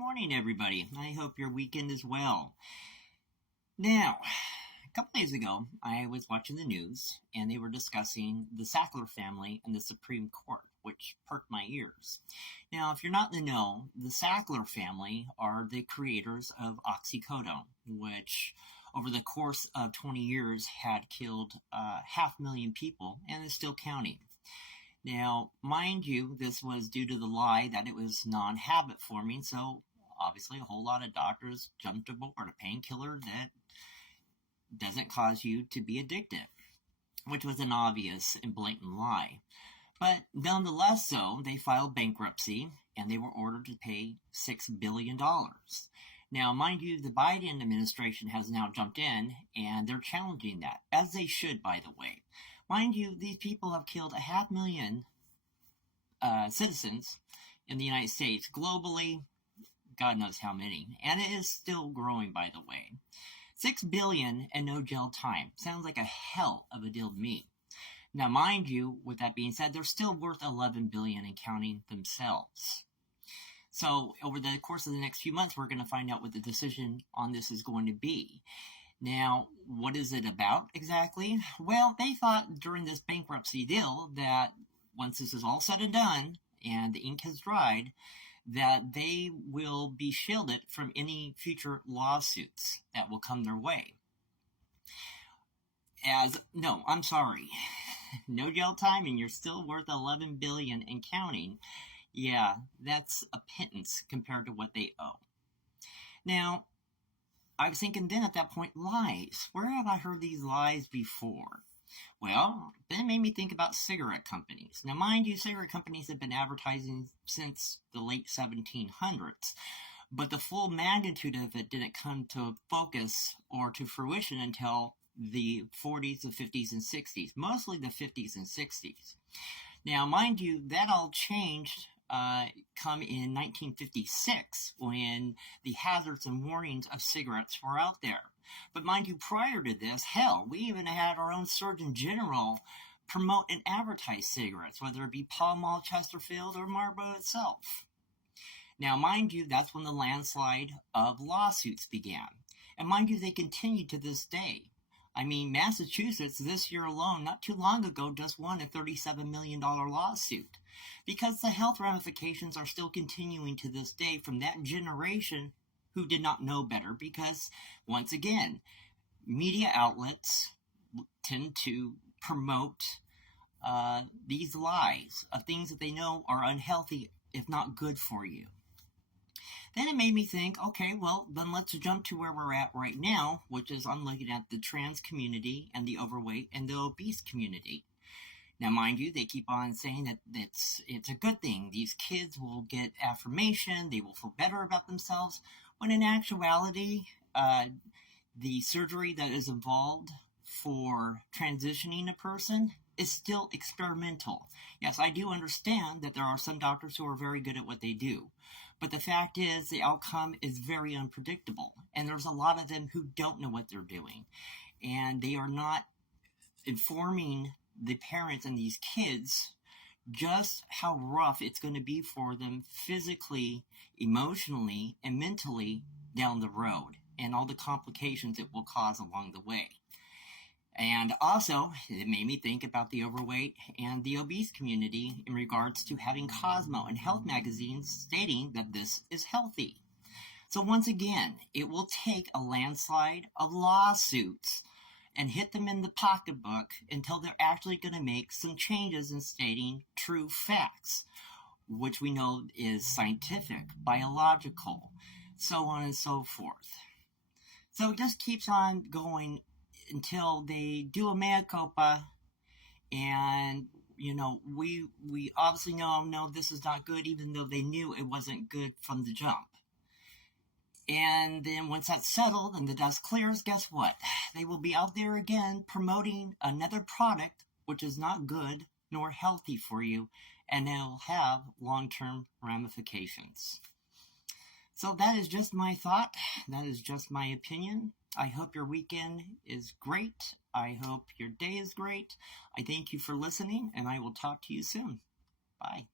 morning, everybody. I hope your weekend is well. Now, a couple days ago, I was watching the news and they were discussing the Sackler family and the Supreme Court, which perked my ears. Now, if you're not in the know, the Sackler family are the creators of oxycodone, which over the course of 20 years had killed 500,000 people and is still counting. Now, mind you, this was due to the lie that it was non-habit forming, so obviously a whole lot of doctors jumped aboard a painkiller that doesn't cause you to be addicted, which was an obvious and blatant lie. But nonetheless so, they filed bankruptcy and they were ordered to pay $6 billion. Now, mind you, the Biden administration has now jumped in and they're challenging that, as they should, by the way. Mind you, these people have killed 500,000 citizens in the United States. Globally, God knows how many. And it is still growing, by the way. $6 billion and no jail time. Sounds like a hell of a deal to me. Now, mind you, with that being said, they're still worth $11 billion and counting themselves. So, over the course of the next few months, we're going to find out what the decision on this is going to be. Now, what is it about exactly? Well, they thought during this bankruptcy deal that once this is all said and done and the ink has dried, that they will be shielded from any future lawsuits that will come their way. No, jail time and you're still worth $11 billion and counting. Yeah, that's a pittance compared to what they owe. Now, I was thinking then at that point, lies. Where have I heard these lies before? Well, then it made me think about cigarette companies. Now, mind you, cigarette companies have been advertising since the late 1700s, but the full magnitude of it didn't come to focus or to fruition until the 40s, the 50s, and 60s, mostly the 50s and 60s. Now, mind you, that all changed come in 1956 when the hazards and warnings of cigarettes were out there. But mind you, prior to this, hell, we even had our own Surgeon General promote and advertise cigarettes, whether it be Pall Mall, Chesterfield, or Marlboro itself. Now, mind you, that's when the landslide of lawsuits began. And mind you, they continue to this day. I mean, Massachusetts this year alone, not too long ago, just won a $37 million lawsuit because the health ramifications are still continuing to this day from that generation who did not know better because, once again, media outlets tend to promote these lies of things that they know are unhealthy, if not good for you. Then it made me think, okay, well, then let's jump to where we're at right now, which is I'm looking at the trans community and the overweight and the obese community. Now, mind you, they keep on saying that it's a good thing. These kids will get affirmation, they will feel better about themselves, when in actuality, the surgery that is involved for transitioning a person is still experimental. Yes, I do understand that there are some doctors who are very good at what they do. But the fact is, the outcome is very unpredictable. And there's a lot of them who don't know what they're doing. And they are not informing the parents and these kids just how rough it's going to be for them physically, emotionally, and mentally down the road. And all the complications it will cause along the way. And also, it made me think about the overweight and the obese community in regards to having Cosmo and health magazines stating that this is healthy. So once again, it will take a landslide of lawsuits and hit them in the pocketbook until they're actually going to make some changes in stating true facts, which we know is scientific, biological, so on and so forth. So it just keeps on going until they do a mea culpa, and, you know, we obviously know, no, this is not good, even though they knew it wasn't good from the jump. And then once that's settled and the dust clears, guess what? They will be out there again promoting another product which is not good nor healthy for you, and it'll have long-term ramifications. So that is just my thought. That is just my opinion. I hope your weekend is great. I hope your day is great. I thank you for listening, and I will talk to you soon. Bye.